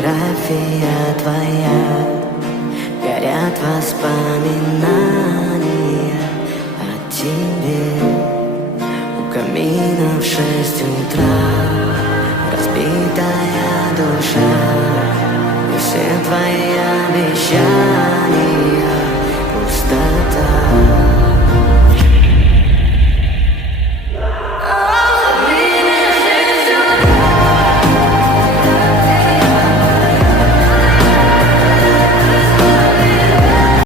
фотография твоя, горят воспоминания о тебе. У камина в 6 утра разбитая душа, и все твои обещания